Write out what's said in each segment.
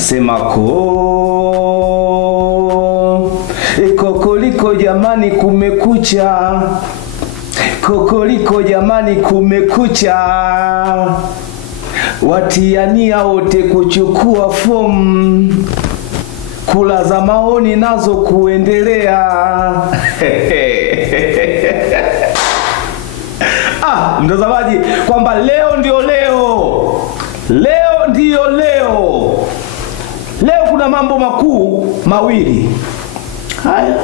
nasema kokoliko jamani kumekucha, kokoliko jamani kumekucha, watiania wote kuchukua fomu, kula za maoni nazo kuendelea. Mtazamaji, kwamba leo ndio leo kuna mambo makuu mawili. Haya,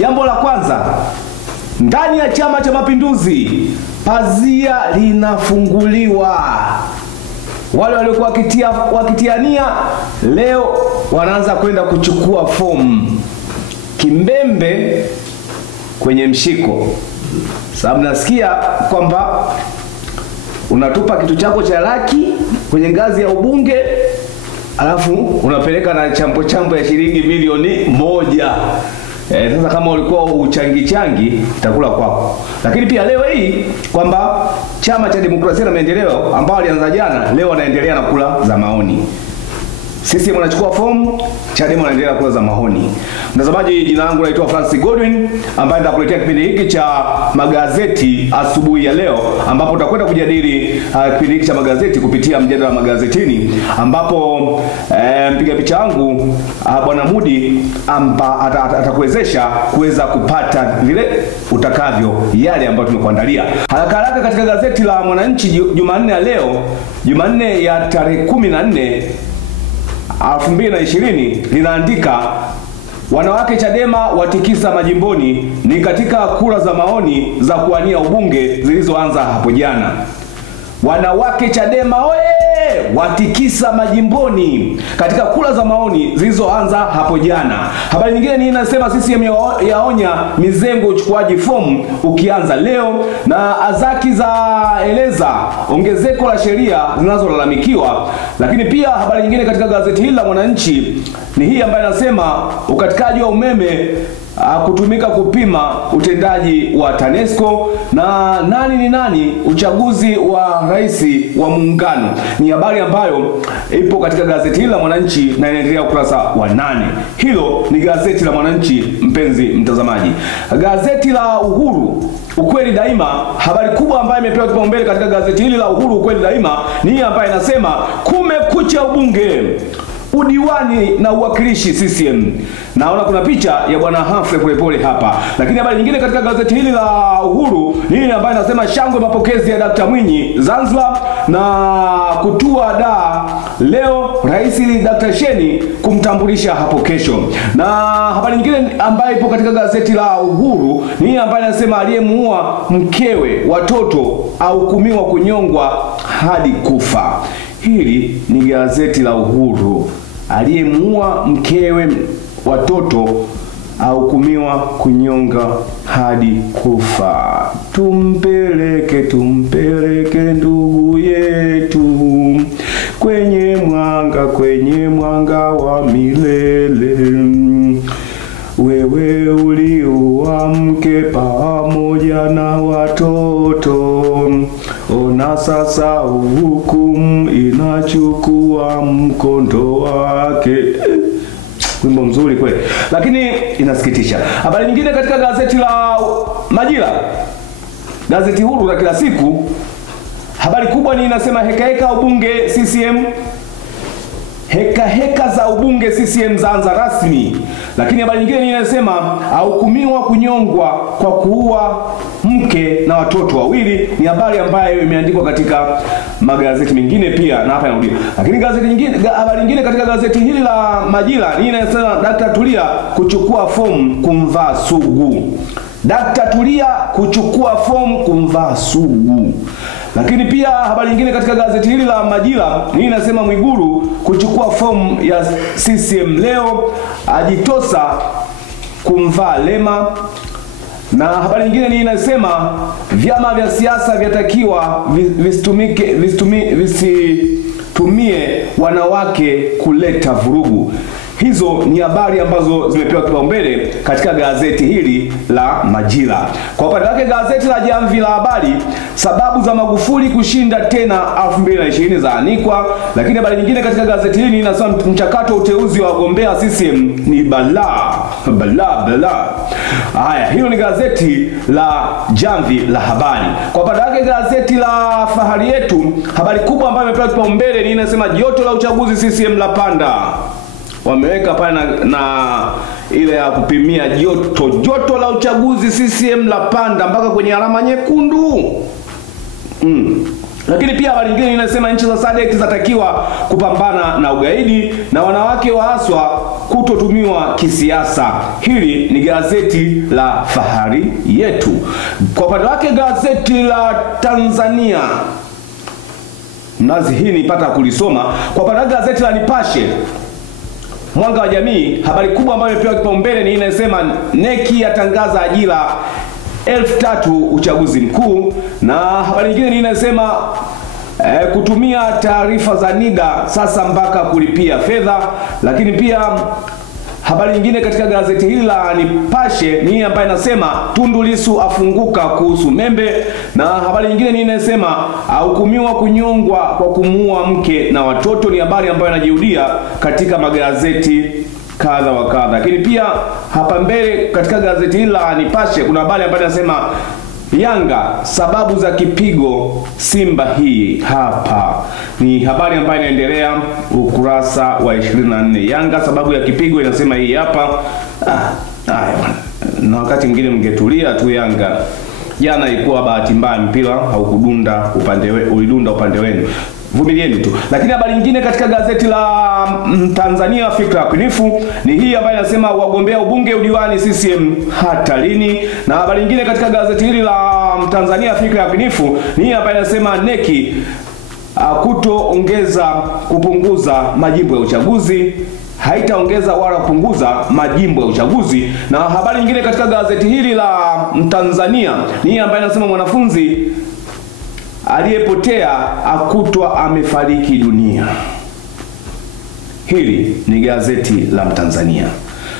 jambo la kwanza, ndani ya Chama cha Mapinduzi pazia linafunguliwa. Wale waliokuwa wakitiania leo wanaanza kwenda kuchukua fomu. Kimbembe kwenye mshiko. Sababu nasikia kwamba unatupa kitu chako cha laki kwenye ngazi ya ubunge, alafu unapeleka na champo ya shilingi milioni 1. Sasa kama ulikuwa uchangi itakula kwako. Lakini pia leo hii kwamba Chama cha Demokrasia na Maendeleo ambao alianza jana, leo wanaendelea na kula za maoni. Sisi wanachukua fomu, Chadema wanaendelea kula za maoni. Mtazamaji, jina langu naitwa Francis Godwin, ambaye nitakuletea kipindi hiki cha magazeti asubuhi ya leo, ambapo tutakwenda kujadili kipindi hiki cha magazeti kupitia mjadala wa magazetini, ambapo mpiga picha wangu Bwana Mudi atakuwezesha kuweza kupata vile utakavyo yale ambayo tumekuandalia. Haraka katika gazeti la Mwananchi Jumanne ya leo, Jumanne ya tarehe 14 2020 linaandika wanawake Chadema watikisa majimboni, ni katika kura za maoni za kuwania ubunge zilizoanza hapo jana. Wanawake Chadema watikisa majimboni katika kura za maoni zilizoanza hapo jana. Habari nyingine ni inasema CCM yaonya mizengo uchukuaji fomu ukianza leo, na Azaki za eleza ongezeko la sheria zinazolalamikiwa. Lakini pia habari nyingine katika gazeti hili la Mwananchi ni hii ambayo inasema ukatikaji wa umeme kutumika kupima utendaji wa TANESCO, na nani uchaguzi wa rais wa muungano. Ni habari ambayo ipo katika gazeti hili la Mwananchi na inaendelea ukurasa wa 8. Hilo ni gazeti la Mwananchi, mpenzi mtazamaji. Gazeti la Uhuru Ukweli Daima, habari kubwa ambayo imepewa kipaumbele katika gazeti hili la Uhuru Ukweli Daima ni ambayo inasema kumekucha ubunge, udiwani na uwakilishi CCM. Naona kuna picha ya bwana Humphrey Polepole hapa. Lakini habari nyingine katika gazeti hili la Uhuru ni ambayo inasema shangwe mapokezi ya Dr. Mwinyi Zanzibar na kutua da leo Rais Dr. Sheni kumtambulisha hapo kesho. Na habari nyingine ambayo ipo katika gazeti la Uhuru ni ambayo inasema aliyemuua mkewe watoto ahukumiwa kunyongwa hadi kufa. Hili ni gazeti la Uhuru. Aliyemuua mkewe watoto ahukumiwa kunyonga hadi kufa. Tumpeleke ndugu yetu kwenye mwanga wa milele. Wewe uliua mke pamoja na watoto, ona sasa hukumu inachukua mkondo wake. Wimbo mzuri kweli, lakini inasikitisha. Habari nyingine katika gazeti la Majira, gazeti huru la kila siku, habari kubwa ni inasema heka ubunge CCM, heka za ubunge CCM zaanza rasmi. Lakini habari nyingine inasema ahukumiwa kunyongwa kwa kuua mke na watoto wawili. Ni habari ambayo imeandikwa katika magazeti mengine pia, na hapa inarudia. Lakini gazeti nyingine, habari nyingine katika gazeti hili la Majira ni inasema Dr. Tulia kuchukua fomu kumvaa Sugu. Dr. Tulia kuchukua fomu kumvaa Sugu. Lakini pia habari nyingine katika gazeti hili la Majira ni inasema Mwigulu kuchukua fomu ya CCM leo, ajitosa kumvaa Lema. Na habari nyingine ni inasema vyama vya siasa vyatakiwa visitumie wanawake kuleta vurugu. Hizo ni habari ambazo zimepewa kipaumbele katika gazeti hili la Majira. Kwa upande wake gazeti la Jamvi la Habari, sababu za Magufuli kushinda tena 2020 zaanikwa. Lakini habari nyingine katika gazeti hili inasema mchakato wa uteuzi wa wagombea CCM ni balaa. Haya, hilo ni gazeti la Jamvi la Habari. Kwa upande wake gazeti la Fahari Yetu, habari kubwa ambayo imepewa kipaumbele ni inasema joto la uchaguzi CCM la panda. Wameweka pale na ile ya kupimia joto la uchaguzi CCM la panda mpaka kwenye alama nyekundu. Lakini pia habari nyingine inasema nchi za SADC zatakiwa kupambana na ugaidi na wanawake waaswa kutotumiwa kisiasa. Hili ni gazeti la Fahari Yetu. Kwa upande wake gazeti la Tanzania Mnazi, hii nipata kulisoma. Kwa upande wake gazeti la Nipashe Mwanga wa Jamii, habari kubwa ambayo imepewa kipaumbele ni inasema neki yatangaza ajira 3000 uchaguzi mkuu. Na habari nyingine ni inasema kutumia taarifa za NIDA sasa mpaka kulipia fedha. Lakini pia habari nyingine katika gazeti hili la Nipashe ni ambayo inasema Tundu Lissu afunguka kuhusu Membe. Na habari nyingine ni inasema ahukumiwa kunyongwa kwa kumuua mke na watoto. Ni habari ambayo inajirudia katika magazeti kadha wa kadha. Lakini pia hapa mbele katika gazeti hili la Nipashe kuna habari ambayo inasema Yanga sababu za kipigo Simba. Hii hapa ni habari ambayo inaendelea ukurasa wa 24. Yanga sababu ya kipigo inasema hii hapa. Na wakati mwingine mngetulia tu. Yanga jana ilikuwa bahati mbaya, mpira haukudunda ulidunda upande wenu. Vumilieni tu. Lakini habari nyingine katika gazeti la Tanzania Fikra Yakinifu ni hii ambayo inasema wagombea ubunge udiwani CCM hatarini. Na habari nyingine katika gazeti hili la Tanzania Fikra Yakinifu ni hii ambayo inasema neki kupunguza majimbo ya uchaguzi, haitaongeza wala kupunguza majimbo ya uchaguzi. Na habari nyingine katika gazeti hili la Tanzania ni hii ambayo inasema mwanafunzi aliyepotea akutwa amefariki dunia. Hili ni gazeti la Tanzania.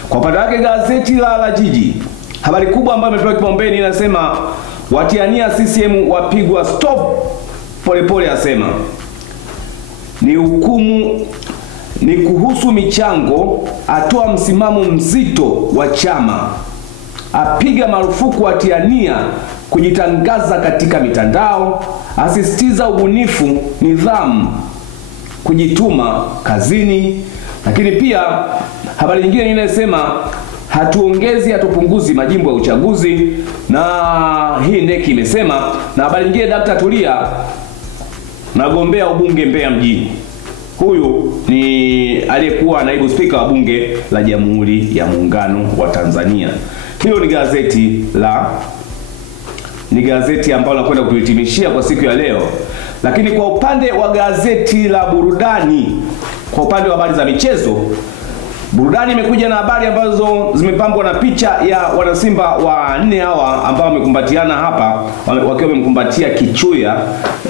Kwa upande wake gazeti la Jiji, habari kubwa ambayo imepewa kipaumbele inasema watiania CCM wapigwa stop. Polepole asema ni kuhusu michango, atoa msimamo mzito wa chama, apiga marufuku watiania kujitangaza katika mitandao, asisitiza ubunifu, nidhamu, kujituma kazini. Lakini pia habari nyingine inasema hatupunguzi majimbo ya uchaguzi, na hii neki imesema. Na habari nyingine Dr. Tulia nagombea ubunge Mbeya mjini. Huyu ni aliyekuwa naibu spika wa bunge la Jamhuri ya Muungano wa Tanzania. Hilo ni gazeti ambalo nakwenda kuhitimishia kwa siku ya leo. Lakini kwa upande wa gazeti la burudani, kwa upande wa habari za michezo, burudani imekuja na habari ambazo zimepambwa na picha ya wanasimba wa 4 hawa ambao wamekumbatiana hapa, wakiwa wamemkumbatia Kichuya.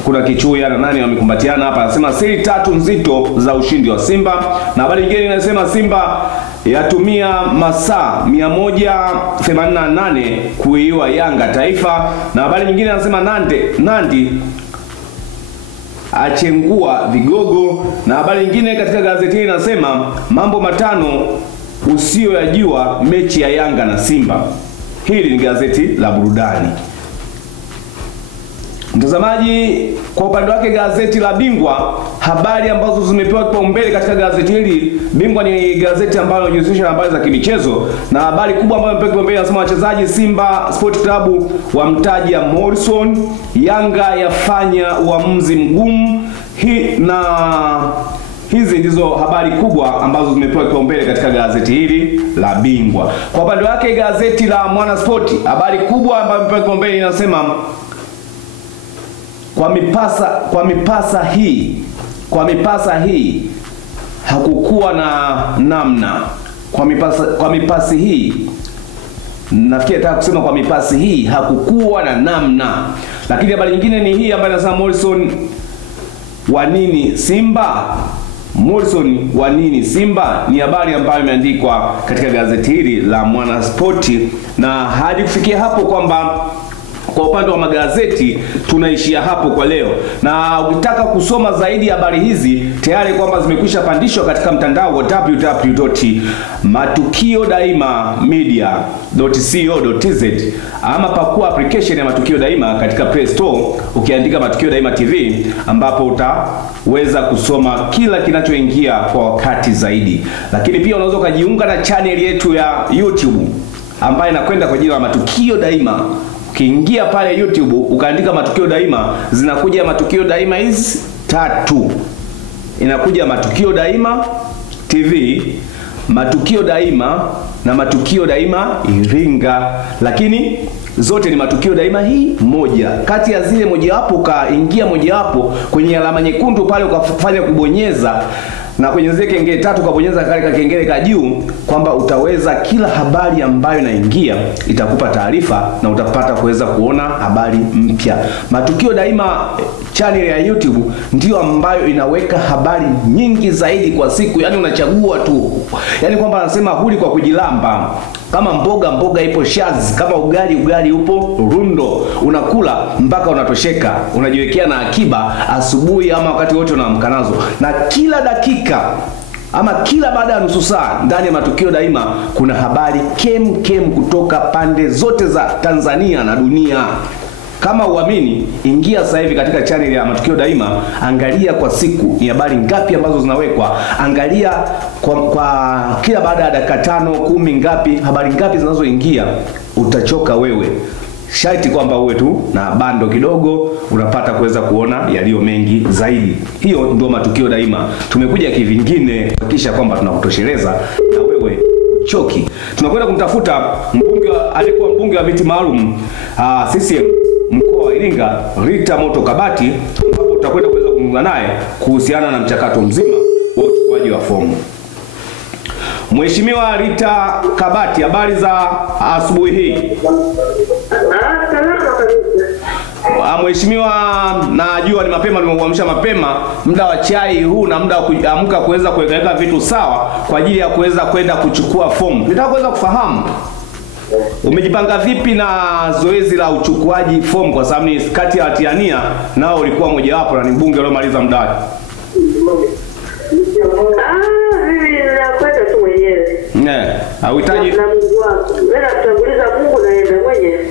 Kuna Kichuya na nani wamekumbatiana hapa. Anasema siri 3 nzito za ushindi wa Simba. Na habari nyingine inasema Simba yatumia masaa 188 kuiua Yanga Taifa. Na habari nyingine inasema Nandi achengua vigogo. Na habari nyingine katika gazeti hili inasema mambo 5 usiyoyajua mechi ya Yanga na Simba. Hili ni gazeti la burudani. Mtazamaji, kwa upande wake gazeti la Bingwa, habari ambazo zimepewa kipaumbele katika gazeti hili. Bingwa ni gazeti ambalo linajihusisha na habari za kimichezo, na habari kubwa ambayo imepewa kipaumbele inasema wachezaji Simba Sport Club wamtaja Morrison, Yanga yafanya uamuzi mgumu. Hizi ndizo habari kubwa ambazo zimepewa kipaumbele katika gazeti hili la Bingwa. Kwa upande wake gazeti la Mwana Sport, habari kubwa ambayo imepewa kipaumbele inasema kwa mipasa hii hakukuwa na namna. Kwa mipasi hii nafikiri nataka kusema kwa mipasi hii hakukuwa na namna. Lakini habari nyingine ni hii ambayo inasema Morrison wa nini Simba. Morrison wa nini Simba? Ni habari ambayo imeandikwa katika gazeti hili la Mwanaspoti, na hadi kufikia hapo kwamba kwa upande wa magazeti tunaishia hapo kwa leo. Na ukitaka kusoma zaidi habari hizi tayari kwamba zimekwisha pandishwa katika mtandao wa www.matukioDaimaMedia.co.tz, ama pakua application ya Matukio Daima katika Play Store ukiandika Matukio Daima TV, ambapo utaweza kusoma kila kinachoingia kwa wakati zaidi. Lakini pia unaweza kujiunga na channel yetu ya YouTube ambayo inakwenda kwa jina la Matukio Daima. Ukiingia pale YouTube ukaandika Matukio Daima, zinakuja Matukio Daima hizi 3. Inakuja Matukio Daima TV, Matukio Daima na Matukio Daima Iringa, lakini zote ni Matukio Daima hii moja. Kati ya zile mojawapo ukaingia mojawapo kwenye alama nyekundu pale ukafanya kubonyeza, na kwenye zile kengele 3 ukabonyeza kale kengele ka juu, kwamba utaweza kila habari ambayo inaingia itakupa taarifa na utapata kuweza kuona habari mpya. Matukio Daima channel ya YouTube ndio ambayo inaweka habari nyingi zaidi kwa siku. Yani unachagua tu, yani kwamba anasema huli kwa kujilamba. Kama mboga ipo shazi, kama ugali upo rundo, unakula mpaka unatosheka, unajiwekea na akiba asubuhi ama wakati wote unaamka nazo. Na kila dakika ama kila baada ya nusu saa ndani ya Matukio Daima kuna habari kem kutoka pande zote za Tanzania na dunia. Kama uamini, ingia sasa hivi katika channel ya Matukio Daima, angalia kwa siku ni habari ngapi ambazo zinawekwa, angalia kwa kila baada ya dakika 5, 10 ngapi, habari ngapi zinazoingia. Utachoka wewe. Shaiti kwamba uwe tu na bando kidogo, unapata kuweza kuona yaliyo mengi zaidi. Hiyo ndio Matukio Daima. Tumekuja kivingine kisha kwamba tunakutosheleza na wewe choki. Tunakwenda kumtafuta alikuwa mbunge wa viti maalum CCM mkoa wa Iringa, Rita Moto Kabati, ambapo tutakwenda kuweza kuzungumza naye kuhusiana na mchakato mzima wa uchukuaji wa fomu. Mheshimiwa Rita Kabati, habari za asubuhi hii? Mheshimiwa, najua ni mapema, nimekuamsha mapema, muda wa chai huu na muda wa kuamka kuweza kuweka vitu sawa kwa ajili ya kuweza kwenda kuchukua fomu. Nataka kuweza kufahamu umejipanga vipi na zoezi la uchukuaji fomu, kwa sababu ni kati ya watiania nao ulikuwa mmoja wapo na ni mbunge aliyomaliza muda wake. Mimi nakwenda tu mwenyewe. Hauhitaji na Mungu wako. Wewe unatanguliza Mungu naenda mwenyewe.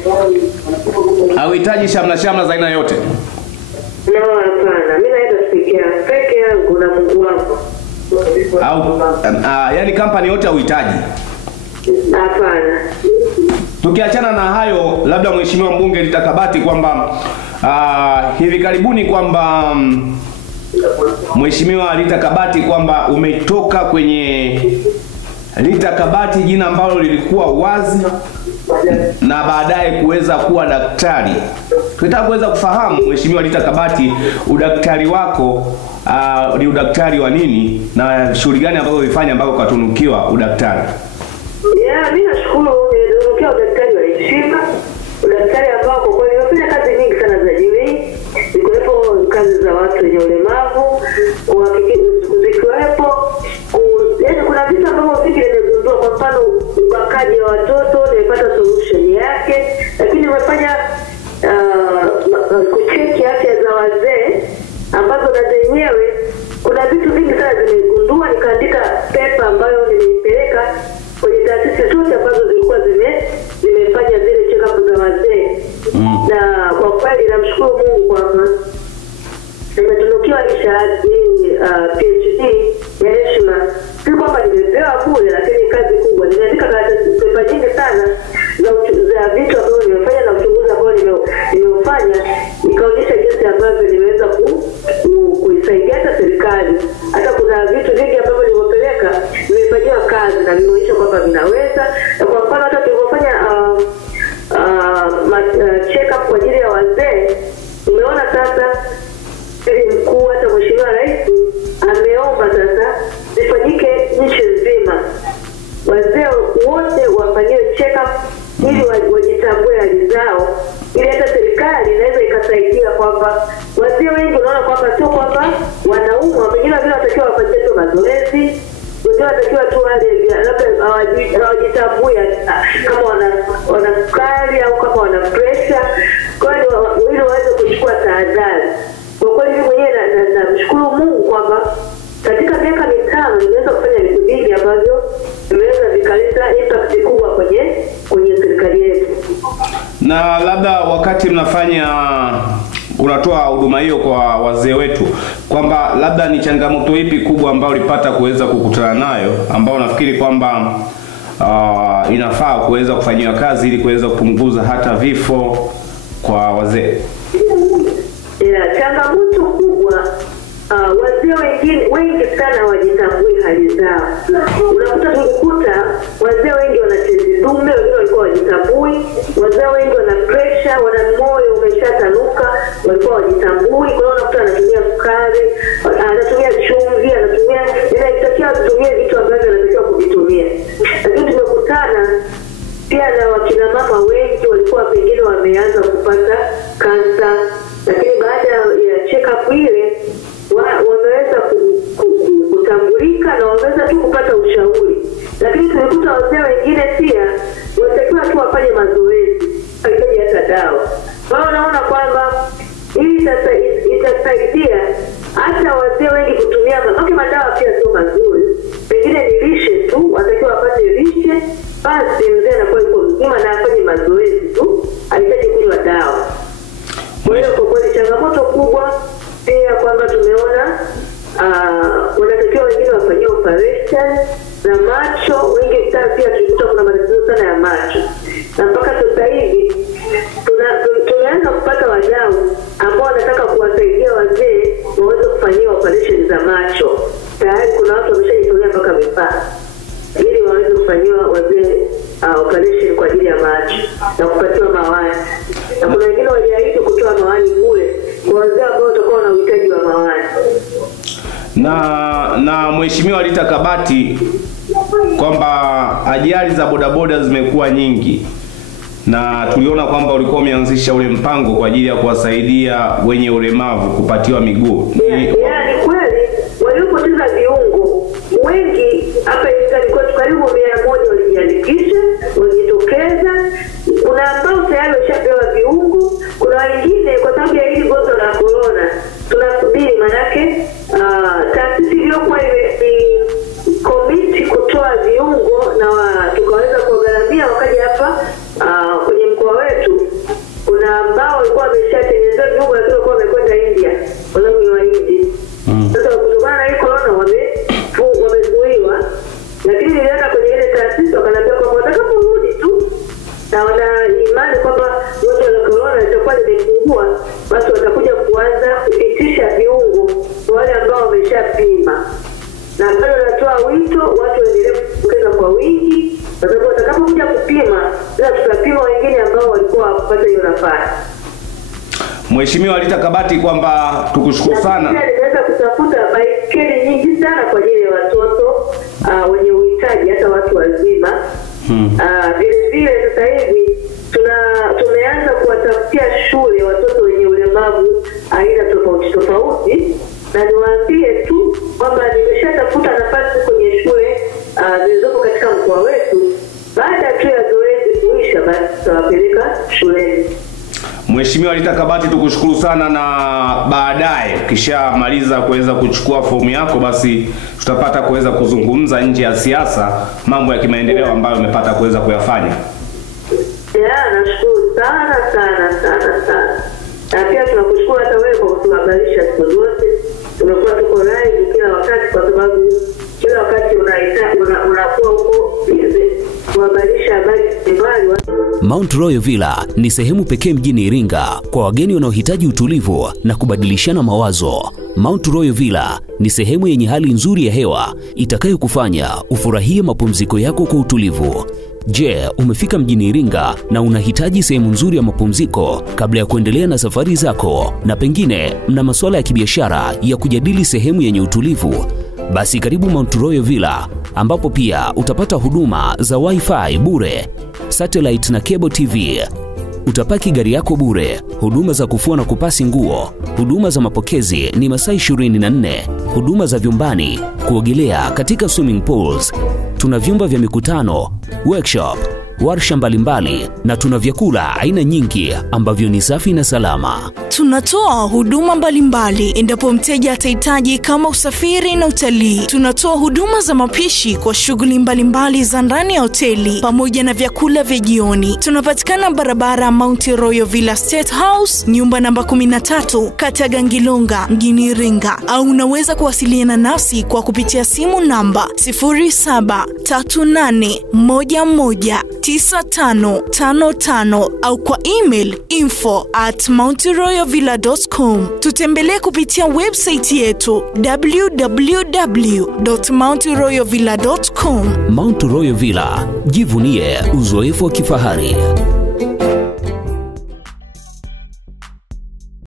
Hauhitaji shamla za aina yote. Hapana, mimi naenda peke yangu na Mungu wangu. Yani kampani yote hauhitaji? Hapana. Tukiachana na hayo, labda Mheshimiwa mbunge Rita Kabati, kwamba hivi karibuni kwamba Mheshimiwa Rita Kabati kwamba umetoka kwenye Rita Kabati, jina ambalo lilikuwa wazi, na baadaye kuweza kuwa daktari. Tunataka kuweza kufahamu Mheshimiwa Rita Kabati, udaktari wako ni udaktari wa nini na shughuli gani ambazo ulifanya ambako ukatunukiwa udaktari? Mimi nashukuru nimetunukiwa udaktari wa heshima. Udaktari ambao kwa kweli nimefanya kazi nyingi sana za jamii. Nikuwepo kazi za watu wenye ulemavu, kuhakikisha zikiwepo. Yaani kuna vitu ambavyo vingi nimegundua, kwa mfano ubakaji wa watoto nimepata solution yake, lakini nimefanya kucheki afya za wazee ambazo na zenyewe kuna vitu vingi sana zimegundua, nikaandika paper ambayo nimeipeleka kwenye taasisi zote ambazo zilikuwa zimefanya zile check-up za wazee. Na kwa kweli namshukuru Mungu kwamba nimetunukiwa PhD ya heshima. Si kwamba nimepewa bure, lakini kazi kubwa. Nimeandika paper nyingi sana za vitu ambavyo nimefanya na uchunguzi ambao nimeufanya, nikaonyesha jinsi ambavyo nimeweza kuisaidia hata serikali. Hata kuna vitu vingi ambavyo nimepeleka nimefanyiwa kazi na nimeonyesha kwamba vinaweza. Na kwa mfano hata tulipofanya check up kwa ajili ya wazee, umeona sasa mkuu hata Mheshimiwa Rais ameomba sasa zifanyike nchi nzima, wazee wote wafanyiwe check up ili wajitambue hali zao, ili hata serikali inaweza ikasaidia kwamba wazee wengi unaona kwamba sio kwamba wanaumwa, wengine vile watakiwa wapate mazoezi. Wazee watakiwa tu wale labda hawajitambui kama wana sukari au kama wana pressure, kwa hiyo ili waweze kuchukua tahadhari. Kwa kweli mimi mwenyewe namshukuru Mungu kwamba katika miaka 5 nimeweza kufanya vitu vingi ambavyo vimeweza vikaleta impact kubwa kwenye serikali yetu. Na labda wakati unatoa huduma hiyo kwa wazee wetu, kwamba labda ni changamoto ipi kubwa ambayo ulipata kuweza kukutana nayo, ambao nafikiri kwamba inafaa kuweza kufanyiwa kazi ili kuweza kupunguza hata vifo kwa wazee? Changamoto kubwa, wazee wengi sana hawajitambui hali zao. Unakuta wazee wengi wana tezi dume, wengine walikuwa hawajitambui. Wazee wengi wana pressure, wana moyo umeshatanuka, walikuwa hawajitambui. Kwa hiyo unakuta anatumia sukari, anatumia chumvi, inatakiwa kutumia vitu ambavyo anatakiwa kuvitumia. Lakini tumekutana pia na wakina mama wengi walikuwa pengine wameanza kupata kansa, lakini baada ya check up ile wameweza kutambulika na wameweza tu kupata ushauri. Lakini tumekuta wazee wengine pia wanatakiwa tu wafanye mazoezi, hawahitaji hata dawa. Kwa hiyo unaona kwamba hii sasa itasaidia hata wazee wengi kutumia madawa pia sio mazuri. Pengine ni lishe tu, wanatakiwa wapate lishe, basi mzee anakuwa yuko mzima na afanye mazoezi tu, hahitaji kunywa dawa. Kwa hiyo kwa kweli changamoto kubwa pia kwamba tumeona wanatakiwa wengine wafanyie operation na macho. Wengi sana pia tulikuta kuna matatizo sana ya macho, na mpaka sasa hivi tumeanza kupata wadau ambao wanataka kuwasaidia wazee waweze kufanyia operation za macho. Tayari kuna watu wameshajitolea mpaka vifaa ili waweze kufanyiwa wazee operation kwa ajili ya macho na kupatiwa mawani. Na kuna wengine waliahidi kutoa mawani bure kwa wazee ambao watakuwa na uhitaji wa mawani. Na Mheshimiwa Rita Kabati, kwamba ajali za bodaboda zimekuwa nyingi, na tuliona kwamba ulikuwa umeanzisha ule mpango kwa ajili ya kuwasaidia wenye ulemavu kupatiwa miguu. Ni kweli waliopoteza viungo wengi hapa ilikuwa karibu 100 walijiandikisha, walijitokeza. Kuna ambao tayari washapewa viungo, kuna wengine kwa sababu ya hili gonjwa la corona tunasubiri, manake taasisi iliyokuwa commit kutoa viungo na tukaweza kuwagharamia wakaja hapa kwenye mkoa wetu. Kuna ambao walikuwa wameshatengeneza viungo lakini walikuwa wamekwenda India, wazao ni wa India. Sasa kutokana na hii corona wamezuiwa, lakini nilienda kwenye ile taasisi wakaniambia kwamba watakaporudi tu na wana imani kwamba gonjwa la corona litakuwa limepungua, basi watakuja kuanza kupitisha viungo kwa wale ambao wameshapima. Na bado natoa wito watu waendelee kujitokeza kwa wingi, kwa sababu watakapokuja kupima sasa tutapima wengine ambao walikuwa hawapata hiyo nafasi. Mheshimiwa Rita Kabati, kwamba tukushukuru sana. Nimeweza kutafuta baiskeli nyingi sana kwa ajili ya watoto wenye uhitaji, hata watu wazima. Vile sasa hivi tumeanza kuwatafutia shule watoto wenye ulemavu aina tofauti, na niwaambie tu kwamba nimeshatafuta nafasi kwenye shule zilizopo katika mkoa wetu. Baada tu ya zoezi kuisha, basi tutawapeleka shuleni. Mheshimiwa Rita Kabati, tukushukuru sana, na baadaye ukishamaliza kuweza kuchukua fomu yako, basi tutapata kuweza kuzungumza nje ya siasa mambo ya kimaendeleo ambayo umepata kuweza kuyafanya. Nashukuru sana. Na pia tunakushukuru hata wewe kwa kutuhabarisha siku zote. Tumekuwa tuko live kila wakati, kwa sababu kila wakati unakuwa huko kuhabarisha habari mbalimbali. Mount Royal Villa ni sehemu pekee mjini Iringa kwa wageni wanaohitaji utulivu na kubadilishana mawazo. Mount Royal Villa ni sehemu yenye hali nzuri ya hewa itakayokufanya ufurahie mapumziko yako kwa utulivu. Je, umefika mjini Iringa na unahitaji sehemu nzuri ya mapumziko kabla ya kuendelea na safari zako, na pengine mna masuala ya kibiashara ya kujadili sehemu yenye utulivu? Basi karibu Mount Royal Villa, ambapo pia utapata huduma za Wi-Fi bure, satellite na cable TV. Utapaki gari yako bure. Huduma za kufua na kupasi nguo. Huduma za mapokezi ni masaa 24. Huduma za vyumbani, kuogelea katika swimming pools. Tuna vyumba vya mikutano, workshop, warsha mbalimbali na tuna vyakula aina nyingi ambavyo ni safi na salama. Tunatoa huduma mbalimbali endapo mteja atahitaji kama usafiri na utalii. Tunatoa huduma za mapishi kwa shughuli mbalimbali za ndani ya hoteli pamoja na vyakula vya jioni. Tunapatikana barabara Mount Royal Villa State House, nyumba namba 13, kata Gangilonga, mjini Iringa. Au unaweza kuwasiliana nasi kwa kupitia simu namba 0738119555 au kwa email info@mountroyalvilla.com. Tutembelee kupitia website yetu www.mountroyalvilla.com. Mount Royal Villa, jivunie uzoefu wa kifahari.